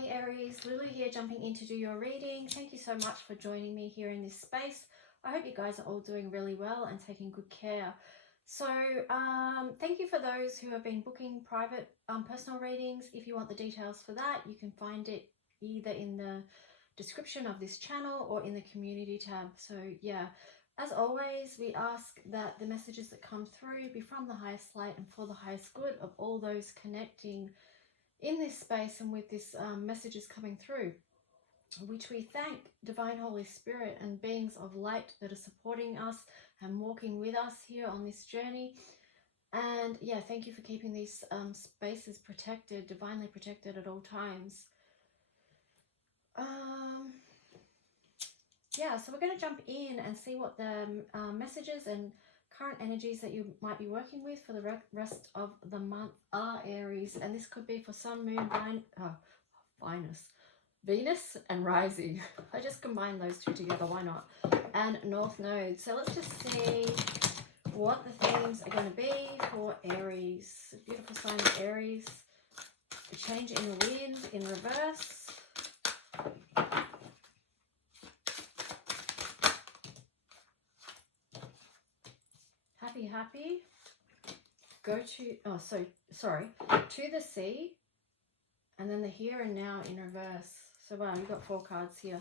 Hey Aries, Lulu here, jumping in to do your reading. Thank you so much for joining me here in this space. I hope you guys are all doing really well and taking good care. So thank you for those who have been booking private personal readings. If you want the details for that, you can find it either in the description of this channel or in the community tab. So yeah, as always, we ask that the messages that come through be from the highest light and for the highest good of all those connecting in this space and with this messages coming through, which we thank Divine Holy Spirit and beings of light that are supporting us and walking with us here on this journey. And yeah, thank you for keeping these spaces protected, divinely protected at all times. Yeah, so we're going to jump in and see what the messages and current energies that you might be working with for the rest of the month are, Aries. And this could be for Sun, Moon, Venus and Rising. I just combined those two together, why not? And North Node. So let's just see what the themes are going to be for Aries. Beautiful sign of Aries. A change in the wind in reverse. Happy. Go to, to the sea. And then the here and now in reverse. So wow, you've got 4 cards here.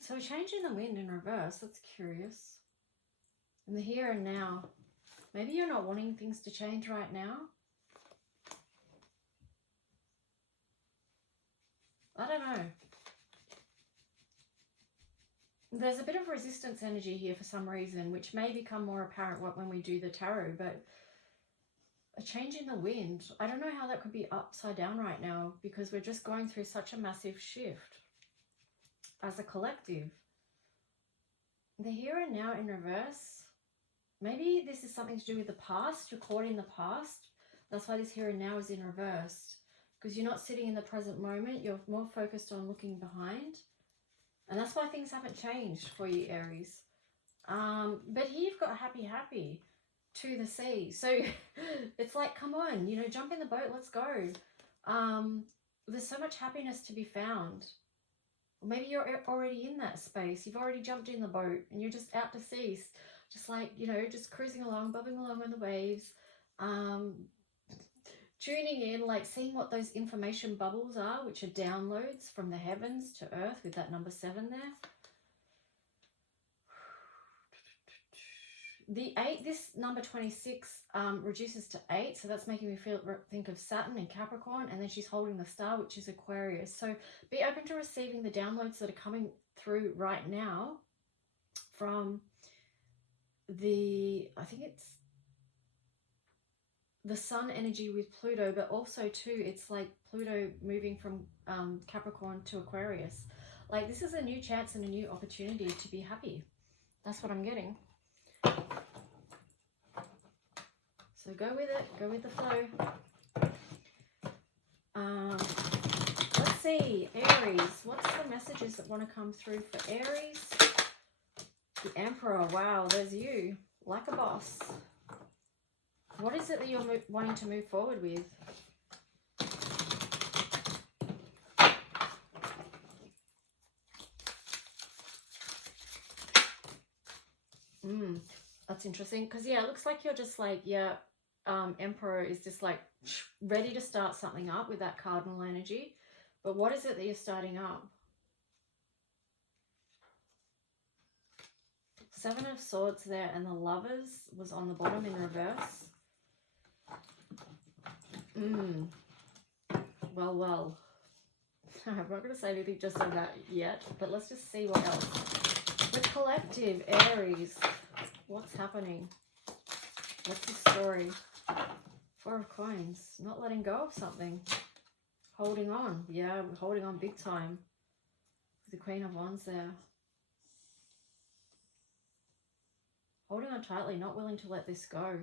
So change in the wind in reverse. That's curious. And the here and now. Maybe you're not wanting things to change right now. I don't know. There's a bit of resistance energy here for some reason, which may become more apparent when we do the tarot, but a change in the wind. I don't know how that could be upside down right now because we're just going through such a massive shift as a collective. The here and now in reverse. Maybe this is something to do with the past. You're caught in the past. That's why this here and now is in reverse. Because you're not sitting in the present moment. You're more focused on looking behind. And that's why things haven't changed for you, Aries. But here you've got happy to the sea. So it's like, come on, you know, jump in the boat, let's go. There's so much happiness to be found. Maybe you're already in that space. You've already jumped in the boat and you're just out to sea. Just like, you know, just cruising along, bobbing along on the waves. Tuning in, like seeing what those information bubbles are, which are downloads from the heavens to earth with that number 7 there. The 8, this number 26 reduces to 8, so that's making me think of Saturn and Capricorn, and then she's holding the star, which is Aquarius. So be open to receiving the downloads that are coming through right now from the, I think it's the Sun energy with Pluto, but also too, it's like Pluto moving from Capricorn to Aquarius. Like this is a new chance and a new opportunity to be happy. That's what I'm getting. So go with it, go with the flow. Let's see, Aries, what's the messages that want to come through for Aries? The Emperor, wow, there's you, like a boss. What is it that you're wanting to move forward with? That's interesting because yeah, it looks like you're just like, yeah, Emperor is just like ready to start something up with that cardinal energy. But what is it that you're starting up? 7 of Swords there, and the Lovers was on the bottom in reverse. Well. I'm not going to say anything just on that yet, but let's just see what else. The collective, Aries. What's happening? What's the story? 4 of Coins. Not letting go of something. Holding on. Yeah, we're holding on big time. The Queen of Wands there. Holding on tightly, not willing to let this go.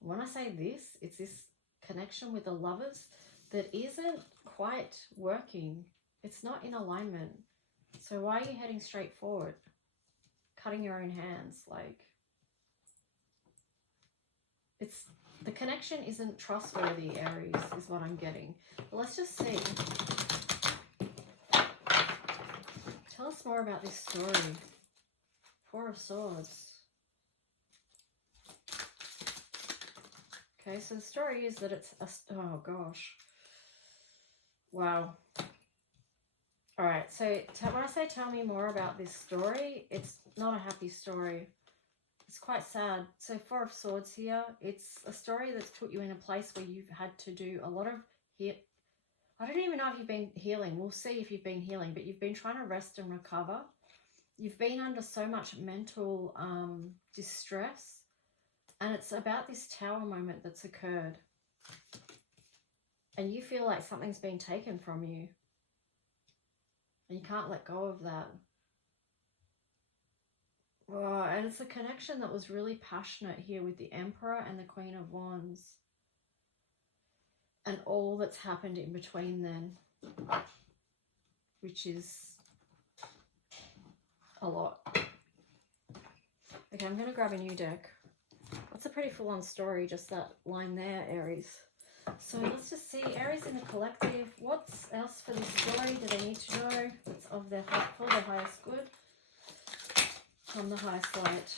When I say this, it's this connection with the Lovers that isn't quite working. It's not in alignment. So why are you heading straight forward? Cutting your own hands, like the connection isn't trustworthy, Aries, is what I'm getting. But let's just see. Tell us more about this story. Four of Swords. Okay, so the story is that it's a... Oh, gosh. Wow. All right, so when I say tell me more about this story, it's not a happy story. It's quite sad. So Four of Swords here, it's a story that's put you in a place where you've had to do a lot of... I don't even know if you've been healing. We'll see if you've been healing, but you've been trying to rest and recover. You've been under so much mental distress, and it's about this Tower moment that's occurred. And you feel like something's been taken from you. And you can't let go of that. Oh, and it's a connection that was really passionate here with the Emperor and the Queen of Wands. And all that's happened in between then. Which is a lot. Okay, I'm going to grab a new deck. That's a pretty full-on story, just that line there, Aries. So let's just see, Aries in the collective, what's else for this story do they need to know? It's of their for their highest good. From the highest light.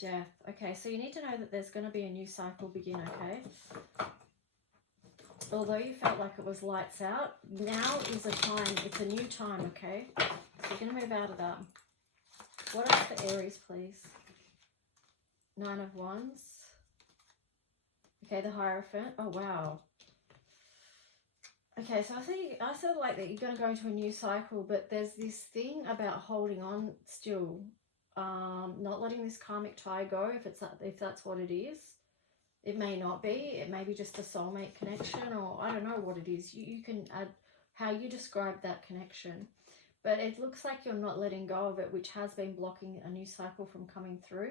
Death. Okay, so you need to know that there's going to be a new cycle begin, okay? Although you felt like it was lights out, now is a time, it's a new time, okay? So you're going to move out of that. What else for Aries, please? Nine of Wands. Okay, the Hierophant. Oh, wow. Okay, so I sort of like that you're going to go into a new cycle, but there's this thing about holding on still. Not letting this karmic tie go, if that's what it is. It may not be. It may be just a soulmate connection, or I don't know what it is. You can add how you describe that connection. But it looks like you're not letting go of it, which has been blocking a new cycle from coming through.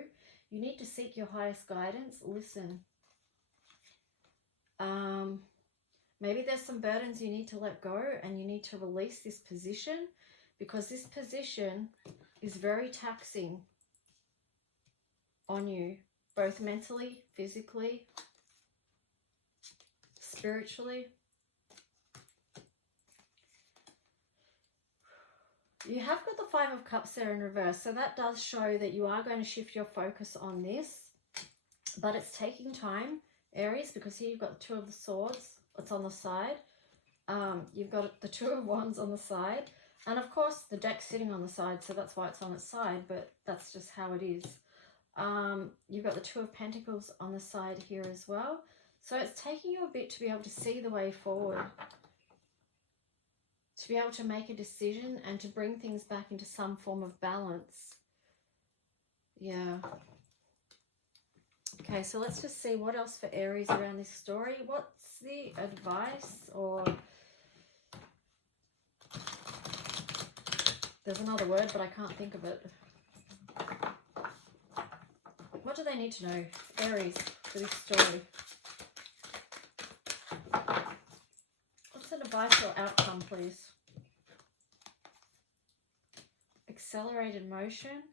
You need to seek your highest guidance. Listen. Maybe there's some burdens you need to let go, and you need to release this position, because this position is very taxing on you, both mentally, physically, spiritually. You have got the Five of Cups there in reverse, so that does show that you are going to shift your focus on this, but it's taking time, Aries, because here you've got the Two of the Swords. It's on the side. You've got the Two of Wands on the side. And of course, the deck's sitting on the side, so that's why it's on its side, but that's just how it is. You've got the Two of Pentacles on the side here as well. So it's taking you a bit to be able to see the way forward. To be able to make a decision and to bring things back into some form of balance. Yeah. Okay, so let's just see what else for Aries around this story. What's the advice, or... There's another word, but I can't think of it. What do they need to know, Aries, for this story? What's an advice or outcome, please? Accelerated motion,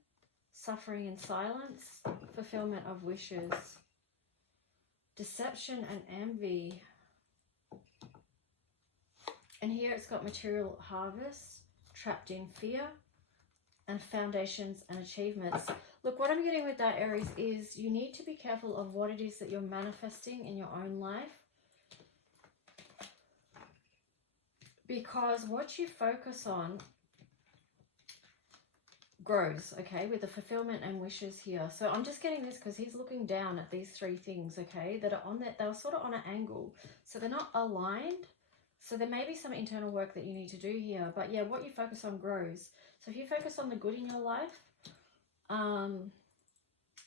suffering in silence, fulfillment of wishes, deception and envy. And here it's got material harvest, trapped in fear, and foundations and achievements. Look, what I'm getting with that, Aries, is you need to be careful of what it is that you're manifesting in your own life. Because what you focus on grows, okay, with the fulfillment and wishes here. So I'm just getting this because he's looking down at these three things, okay, that are on that, they're sort of on an angle. So they're not aligned. So there may be some internal work that you need to do here. But yeah, what you focus on grows. So if you focus on the good in your life,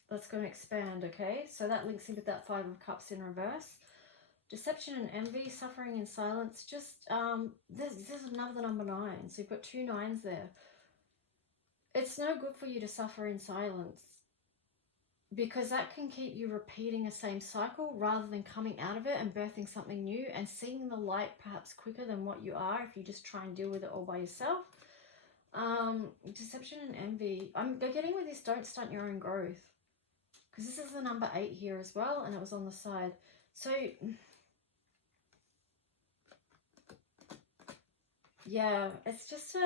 that's going to expand, okay? So that links in with that Five of Cups in reverse. Deception and envy, suffering in silence. Just, this is another number 9. So you've got 2 9s there. It's no good for you to suffer in silence, because that can keep you repeating the same cycle rather than coming out of it and birthing something new and seeing the light perhaps quicker than what you are if you just try and deal with it all by yourself. Deception and envy. I'm getting with this, don't stunt your own growth. because this is the number 8 here as well, and it was on the side. So yeah, it's just to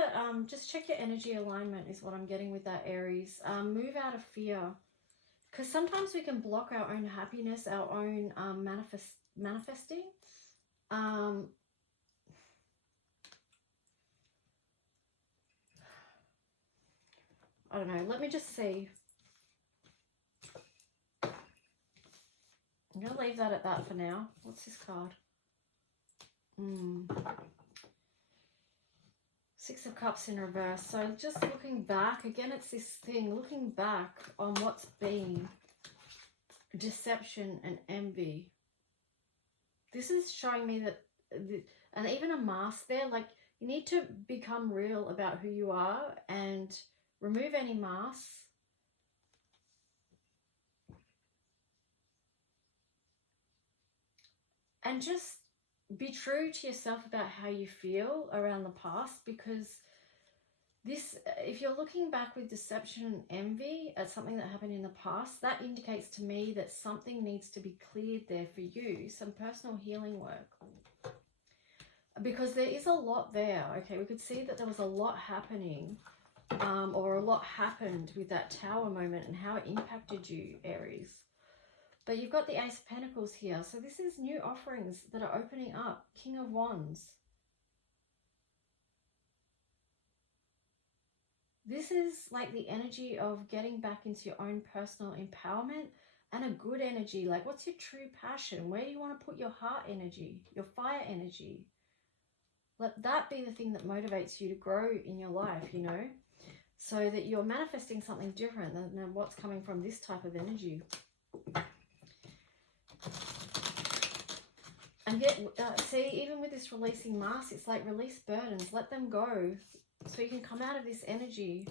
just check your energy alignment is what I'm getting with that, Aries. Move out of fear, because sometimes we can block our own happiness, our own manifesting. I don't know. Let me just see. I'm going to leave that at that for now. What's this card? 6 of Cups in reverse. So just looking back, again, it's this thing, looking back on what's been deception and envy. This is showing me that, and even a mask there, like you need to become real about who you are and remove any masks. And just be true to yourself about how you feel around the past, because this, if you're looking back with deception and envy at something that happened in the past, that indicates to me that something needs to be cleared there for you, some personal healing work. Because there is a lot there, okay? We could see that there was a lot happening, or a lot happened with that Tower moment and how it impacted you, Aries. But you've got the Ace of Pentacles here. So this is new offerings that are opening up. King of Wands. This is like the energy of getting back into your own personal empowerment, and a good energy. Like, what's your true passion? Where do you want to put your heart energy, your fire energy? Let that be the thing that motivates you to grow in your life, you know, so that you're manifesting something different than what's coming from this type of energy. And yet, see, even with this releasing mask, it's like release burdens, let them go, so you can come out of this energy.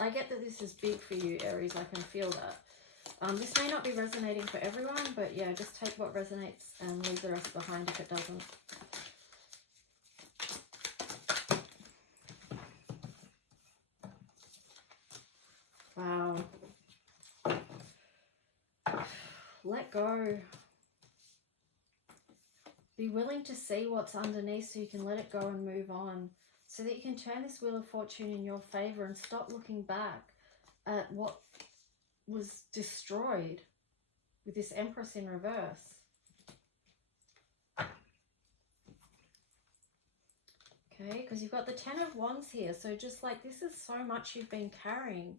I get that this is big for you, Aries, I can feel that. This may not be resonating for everyone, but yeah, just take what resonates and leave the rest behind if it doesn't. Wow. Let go. Be willing to see what's underneath so you can let it go and move on, so that you can turn this Wheel of Fortune in your favor and stop looking back at what was destroyed with this Empress in reverse. Okay, because you've got the 10 of Wands here. So just like, this is so much you've been carrying.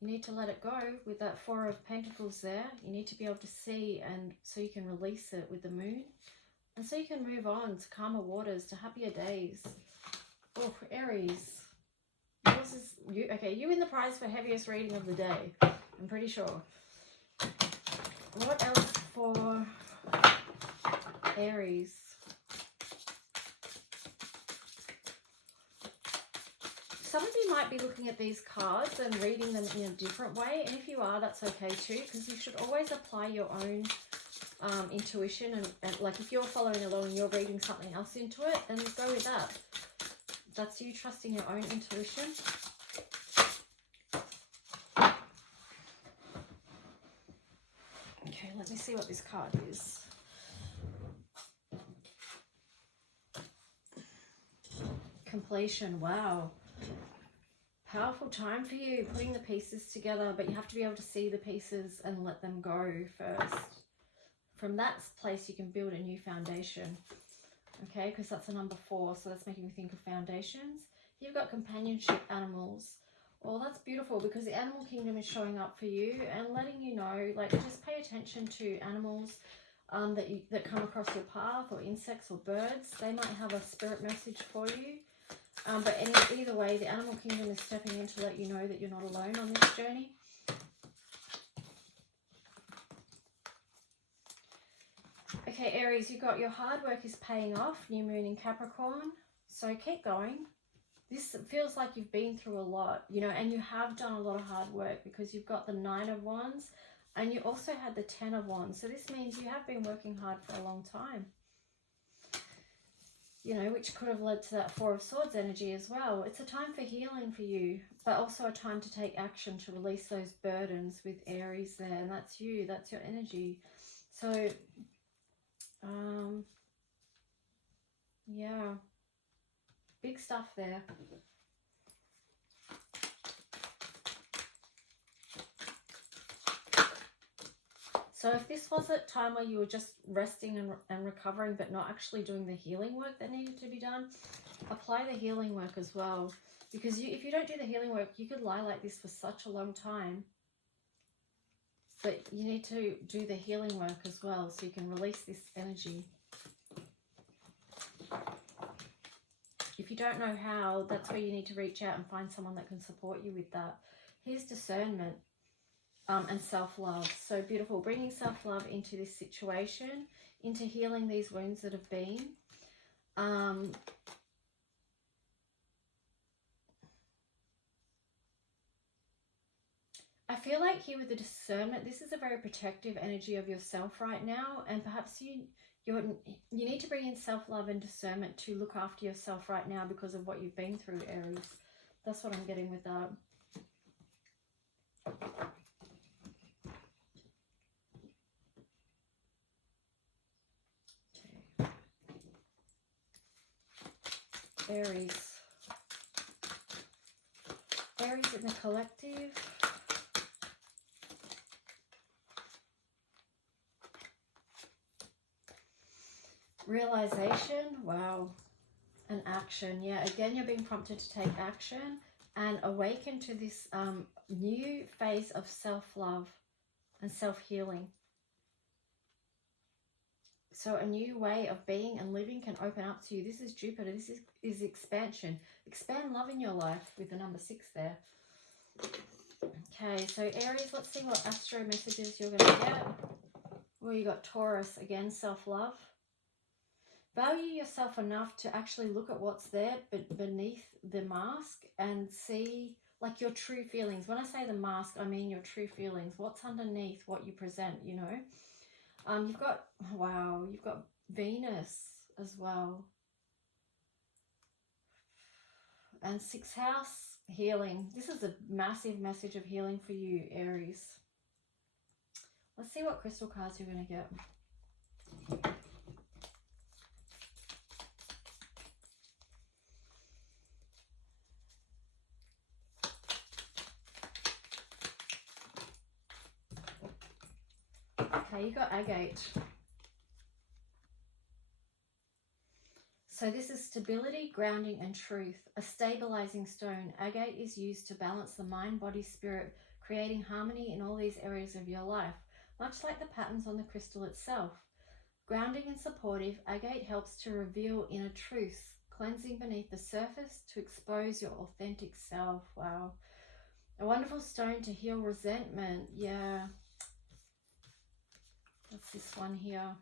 You need to let it go with that 4 of Pentacles there. You need to be able to see, and so you can release it with the Moon. And so you can move on to calmer waters, to happier days. Oh, Aries. Yours is, you win the prize for heaviest reading of the day. I'm pretty sure. What else for Aries? Some of you might be looking at these cards and reading them in a different way. And if you are, that's okay too, because you should always apply your own intuition. And like, if you're following along and you're reading something else into it, then go with that. That's you trusting your own intuition. Okay, let me see what this card is. Completion. Wow. Powerful time for you, putting the pieces together, but you have to be able to see the pieces and let them go first. From that place, you can build a new foundation. Okay, because that's a number 4, so that's making me think of foundations. You've got companionship animals. Well, that's beautiful, because the animal kingdom is showing up for you and letting you know, like, just pay attention to animals that come across your path, or insects or birds. They might have a spirit message for you. But either way, the animal kingdom is stepping in to let you know that you're not alone on this journey. Okay, Aries, you've got your hard work is paying off, new moon in Capricorn. So keep going. This feels like you've been through a lot, you know, and you have done a lot of hard work, because you've got the 9 of Wands and you also had the 10 of Wands. So this means you have been working hard for a long time. you know, which could have led to that Four of Swords energy as well. It's a time for healing for you, but also a time to take action to release those burdens with Aries there. And that's you, that's your energy. So, yeah, big stuff there. So if this was a time where you were just resting and recovering, but not actually doing the healing work that needed to be done, apply the healing work as well. Because if you don't do the healing work, you could lie like this for such a long time. But you need to do the healing work as well, so you can release this energy. If you don't know how, that's where you need to reach out and find someone that can support you with that. Here's discernment. And self-love. So beautiful. Bringing self-love into this situation, into healing these wounds that have been. I feel like here with the discernment, this is a very protective energy of yourself right now. And perhaps you need to bring in self-love and discernment to look after yourself right now because of what you've been through, Aries. That's what I'm getting with that. Aries. Aries in the collective. Realization. Wow. And action. Yeah, again, you're being prompted to take action and awaken to this new phase of self-love and self-healing. So a new way of being and living can open up to you. This is Jupiter. This is expansion. Expand love in your life with the number 6 there. Okay, so Aries, let's see what astro messages you're going to get. Well, you got Taurus, again, self-love. Value yourself enough to actually look at what's there beneath the mask and see like your true feelings. When I say the mask, I mean your true feelings. What's underneath what you present, you know. You've got, wow, you've got Venus as well. And 6th house, healing. This is a massive message of healing for you, Aries. Let's see what crystal cards you're going to get. Okay, you got agate. So this is stability, grounding, and truth. A stabilizing stone. Agate is used to balance the mind, body, spirit, creating harmony in all these areas of your life, much like the patterns on the crystal itself. Grounding and supportive, agate helps to reveal inner truths, cleansing beneath the surface to expose your authentic self. Wow. A wonderful stone to heal resentment. Yeah. That's this one here.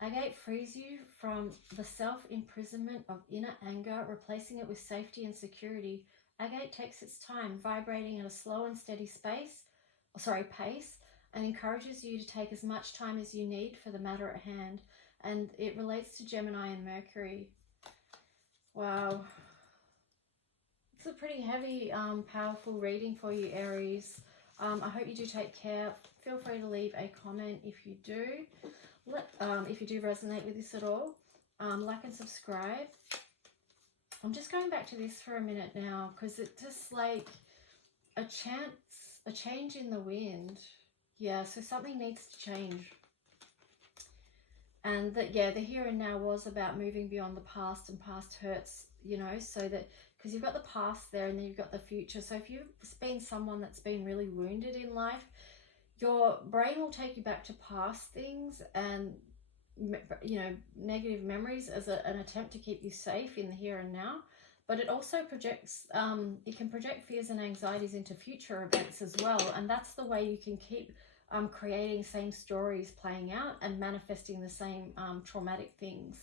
Agate frees you from the self-imprisonment of inner anger, replacing it with safety and security. Agate takes its time, vibrating at a slow and steady pace, and encourages you to take as much time as you need for the matter at hand. And it relates to Gemini and Mercury. Wow. It's a pretty heavy, powerful reading for you, Aries. I hope you do take care. Feel free to leave a comment if you do. If you do resonate with this at all, like and subscribe. I'm just going back to this for a minute now because it's just like a change in the wind. Yeah, so something needs to change. And that, yeah, the here and now was about moving beyond the past and past hurts, you know, so that, because you've got the past there and then you've got the future. So if you've been someone that's been really wounded in life, your brain will take you back to past things and, you know, negative memories as an attempt to keep you safe in the here and now. But it also projects, it can project fears and anxieties into future events as well. And that's the way you can keep creating same stories playing out and manifesting the same traumatic things.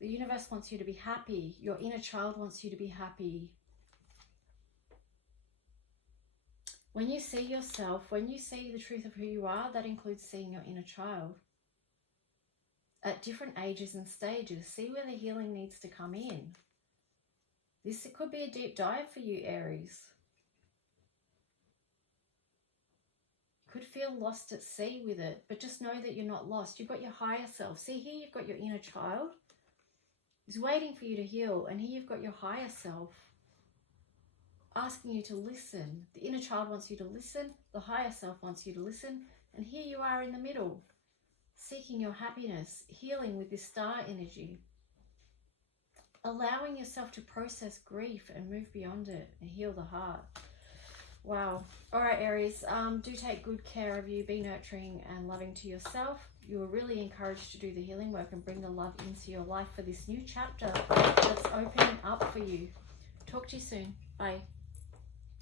The universe wants you to be happy. Your inner child wants you to be happy. When you see yourself, when you see the truth of who you are, that includes seeing your inner child. At different ages and stages, see where the healing needs to come in. This could be a deep dive for you, Aries. Could feel lost at sea with it, but just know that you're not lost. You've got your higher self. See, here you've got your inner child. He's waiting for you to heal, and here you've got your higher self asking you to listen. The inner child wants you to listen, the higher self wants you to listen, and here you are in the middle, seeking your happiness, healing with this star energy, allowing yourself to process grief and move beyond it and heal the heart. Wow. All right, Aries, do take good care of you. Be nurturing and loving to yourself. You are really encouraged to do the healing work and bring the love into your life for this new chapter that's opening up for you. Talk to you soon. Bye.